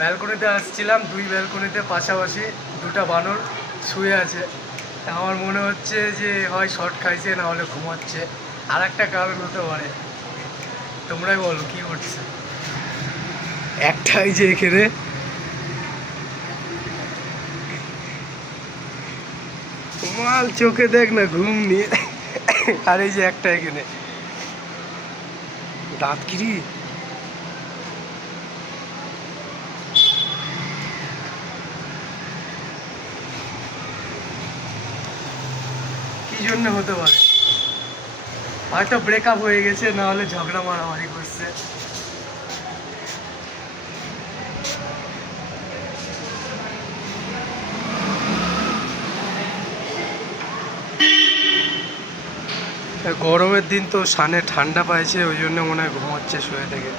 ব্যালকনিতে আসছিলাম, দুই ব্যালকনিতে পাশাপাশি দুটা বানর শুয়ে আছে। আমার মনে হচ্ছে যে হয় শর্ট খাইছে না হলে ঘুমাচ্ছে, আর একটা কারণ হতে পারে। তোমরাই বলো কি করছে। একটাই যে এখানে মাল চোখে দেখ না ঘুম নিয়ে, আর এই যে একটা এখানে দাঁতগিরি। কি জন্য হতে পারে, হয়তো ব্রেকআপ হয়ে গেছে, না হলে ঝগড়া মারামারি করছে। গরমের দিন তো সানে ঠান্ডা পাইছে, ওই জন্য মনে হয় ঘুমাচ্ছে শুয়ে থেকে।